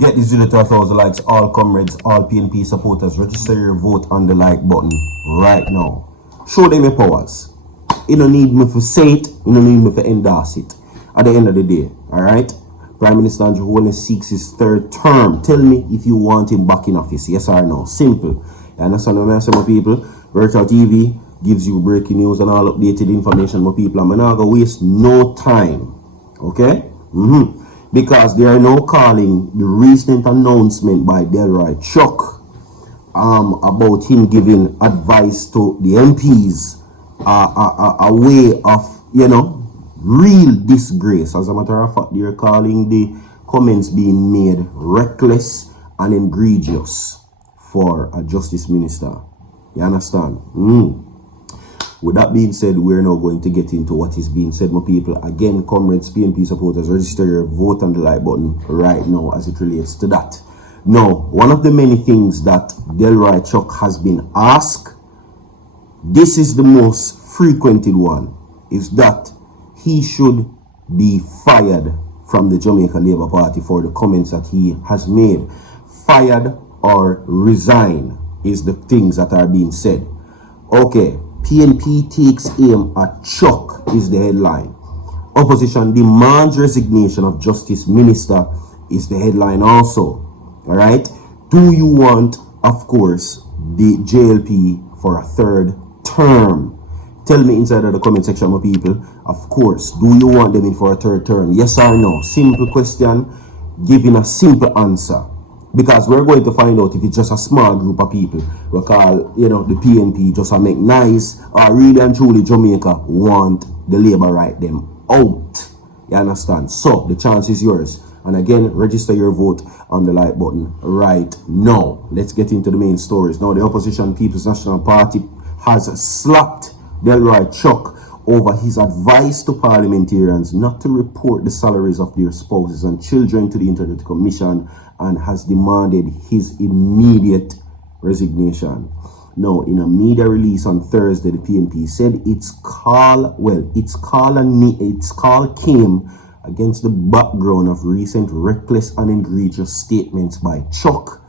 Get this video to 1,000 likes. All comrades, all PNP supporters, register your vote on the like button right now. Show them your powers. You don't need me to say it. You don't need me to endorse it. At the end of the day, alright? Prime Minister Andrew Holness seeks his third term. Tell me if you want him back in office. Yes or no? Simple. You understand what I'm saying, my people? Virtual TV gives you breaking news and all updated information, my people. I'm not going to waste no time. Okay? Because they are now calling the recent announcement by Delroy Chuck about him giving advice to the MPs a way of, you know, real disgrace. As a matter of fact, they are calling the comments being made reckless and egregious for a justice minister. You understand? With that being said, we're now going to get into what is being said, my people. Again, comrades, PNP supporters, register your vote on the like button right now as it relates to that. Now, one of the many things that Delroy Chuck has been asked, this is the most frequented one, is that he should be fired from the Jamaica Labour Party for the comments that he has made. Fired or resign is the things that are being said. Okay. PNP takes aim at Chuck is the headline. Opposition demands resignation of Justice Minister is the headline also. Alright? Do you want, of course, the JLP for a third term? Tell me inside of the comment section, my people. Of course, do you want them in for a third term? Yes or no? Simple question, giving a simple answer. Because we're going to find out if it's just a small group of people we call, you know, the PNP just to make nice, or really and truly Jamaica want the labor right them out. You understand? So the chance is yours. And again, register your vote on the like button right now. Let's get into the main stories. Now, the opposition People's National Party has slapped Delroy Chuck over his advice to parliamentarians not to report the salaries of their spouses and children to the Integrity Commission, and has demanded his immediate resignation. Now, in a media release on Thursday, the PNP said its call came against the background of recent reckless and egregious statements by Chuck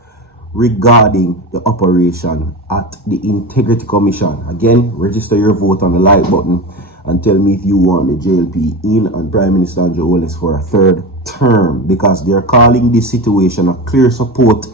regarding the operation at the Integrity Commission. Again, register your vote on the like button and tell me if you want the JLP in and Prime Minister Andrew Holness for a third term, because they are calling this situation a clear support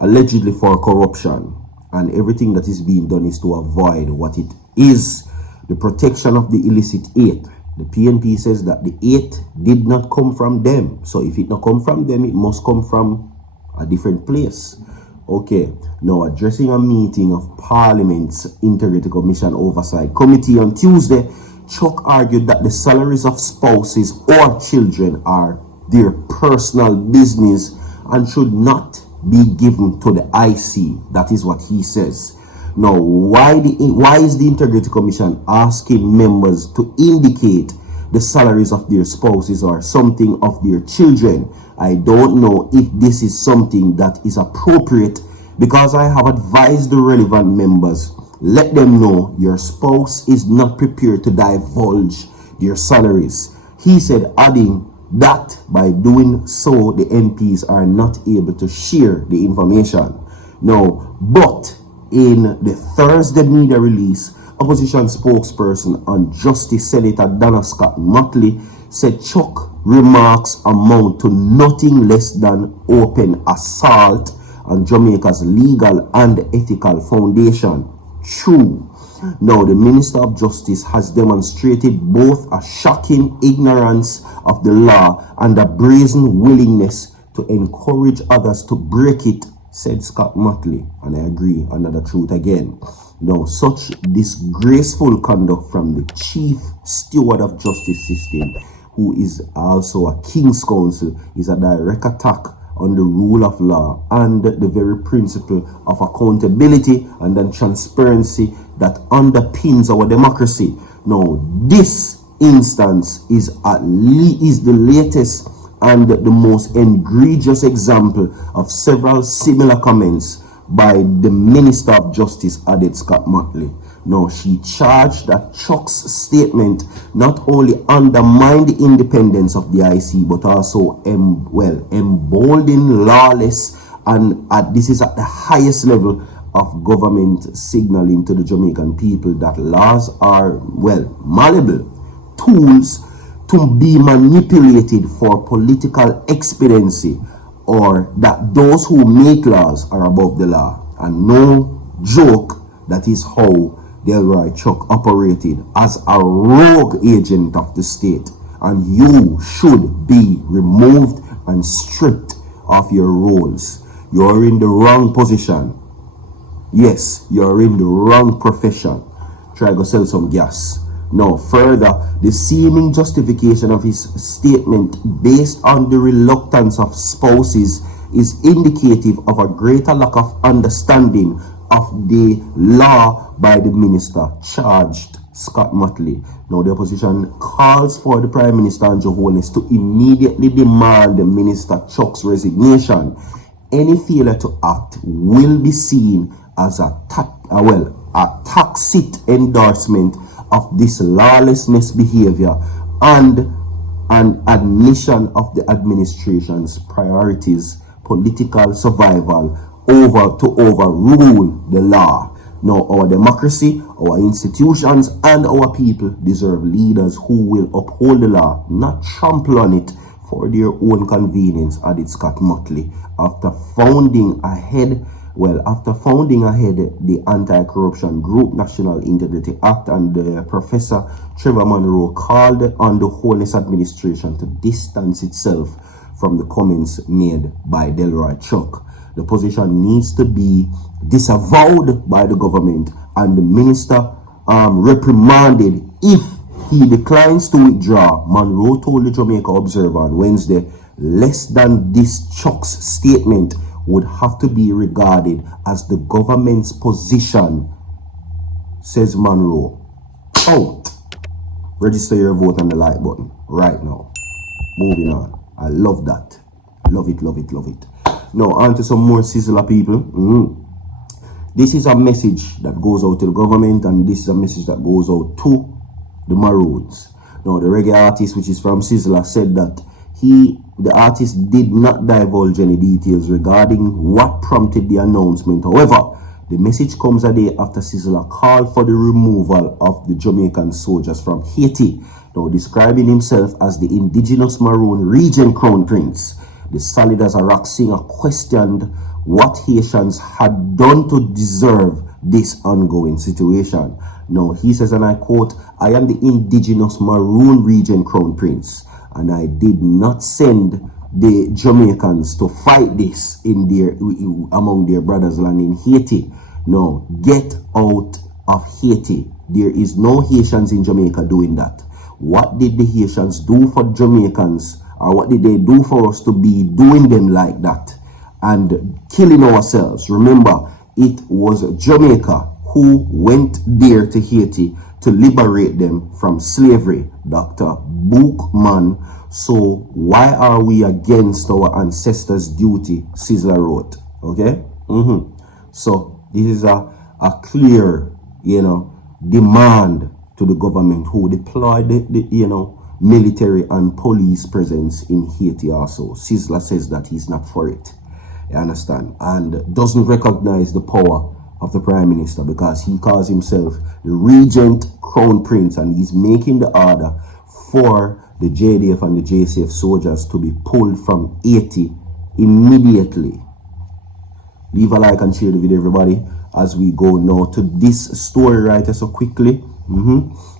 allegedly for corruption, and everything that is being done is to avoid what it is, the protection of the illicit aid. The PNP says that the aid did not come from them, so if it not come from them, it must come from a different place. Okay, now addressing a meeting of Parliament's Integrity Commission Oversight Committee on Tuesday, Chuck argued that the salaries of spouses or children are their personal business and should not be given to the IC. That is what he says. Now, why is the Integrity Commission asking members to indicate the salaries of their spouses or something of their children? I don't know if this is something that is appropriate, because I have advised the relevant members, let them know your spouse is not prepared to divulge their salaries. He said, adding that by doing so, the MPs are not able to share the information. Now, but in the Thursday media release, opposition spokesperson and Justice Senator Donna Scott Motley said Chuck remarks amount to nothing less than open assault on Jamaica's legal and ethical foundation. True. Now, the Minister of Justice has demonstrated both a shocking ignorance of the law and a brazen willingness to encourage others to break it, said Scott Motley, and I agree, another truth again. Now, such disgraceful conduct from the Chief Steward of Justice System, who is also a King's Counsel, is a direct attack on the rule of law and the very principle of accountability and then transparency that underpins our democracy. Now, this instance is the latest and the most egregious example of several similar comments by the Minister of Justice, added Scott Motley. No, she charged that Chuck's statement not only undermined the independence of the IC, but also emboldened lawless, and this is at the highest level of government signaling to the Jamaican people that laws are, malleable tools to be manipulated for political expediency, or that those who make laws are above the law. And no joke, that is how Delroy Chuck operated as a rogue agent of the state. And you should be removed and stripped of your roles. You're in the wrong position. Yes, you're in the wrong profession. Try to sell some gas. No, further, the seeming justification of his statement based on the reluctance of spouses is indicative of a greater lack of understanding of the law by the minister charged, Scott Motley. Now, the opposition calls for the Prime Minister and Holness to immediately demand the Minister Chuck's resignation. Any failure to act will be seen as a tacit endorsement of this lawlessness behavior and an admission of the administration's priorities, political survival, to overrule the law. Now, our democracy, our institutions, and our people deserve leaders who will uphold the law, not trample on it for their own convenience, added Scott Motley, after founding ahead the Anti-Corruption Group National Integrity Act, and Professor Trevor Monroe called on the Holness administration to distance itself from the comments made by Delroy Chuck. The position needs to be disavowed by the government, and the minister reprimanded if he declines to withdraw. Monroe told the Jamaica Observer on Wednesday, less than this Chuck's statement would have to be regarded as the government's position, says Monroe. Out. Register your vote on the like button right now. Moving on. I love that. Love it, love it, love it. Now, on to some more Sizzla people. This is a message that goes out to the government, and this is a message that goes out to the Maroons. Now, the reggae artist, which is from Sizzla, said that the artist did not divulge any details regarding what prompted the announcement. However, the message comes a day after Sizzla called for the removal of the Jamaican soldiers from Haiti. Now, describing himself as the indigenous Maroon region crown prince, the Solid as a Rock singer questioned what Haitians had done to deserve this ongoing situation. Now, he says, and I quote, "I am the indigenous Maroon region crown prince, and I did not send the Jamaicans to fight this among their brothers land in Haiti. No, get out of Haiti. There is no Haitians in Jamaica doing that. What did the Haitians do for Jamaicans, or what did they do for us to be doing them like that and killing ourselves? Remember, it was Jamaica who went there to Haiti to liberate them from slavery, Dr. Bookman. So why are we against our ancestors' duty?" Sizzla wrote. Okay? So this is a clear, demand to the government, who deployed the military and police presence in Haiti also. Sizzla says that he's not for it. You understand? And doesn't recognize the power of the Prime Minister, because he calls himself the Regent Crown Prince, and he's making the order for the JDF and the JCF soldiers to be pulled from Haiti immediately. Leave a like and share the video, everybody, as we go now to this story right so quickly.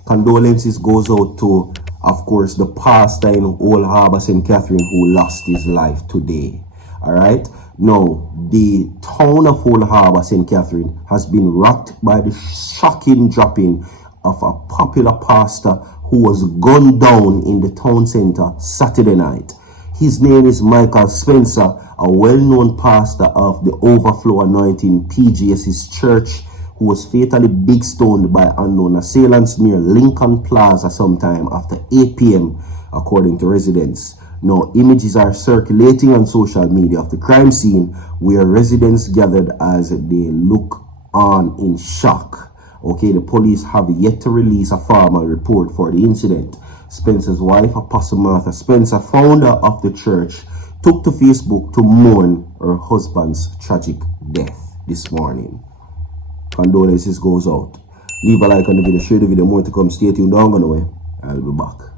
Condolences goes out to, of course, the pastor in Old Harbour, St. Catherine, who lost his life today. All right. Now, the town of Old Harbour, St. Catherine, has been rocked by the shocking dropping of a popular pastor who was gunned down in the town center Saturday night. His name is Michael Spencer, a well-known pastor of the Overflow Anointing PGS's church, who was fatally big stoned by unknown assailants near Lincoln Plaza sometime after 8 p.m., according to residents. Now, images are circulating on social media of the crime scene, where residents gathered as they look on in shock. Okay, the police have yet to release a formal report for the incident. Spencer's wife, Apostle Martha Spencer, founder of the church, took to Facebook to mourn her husband's tragic death this morning. Condolences goes out. Leave a like on the video, share the video, more to come. Stay tuned, don't go nowhere. I'll be back.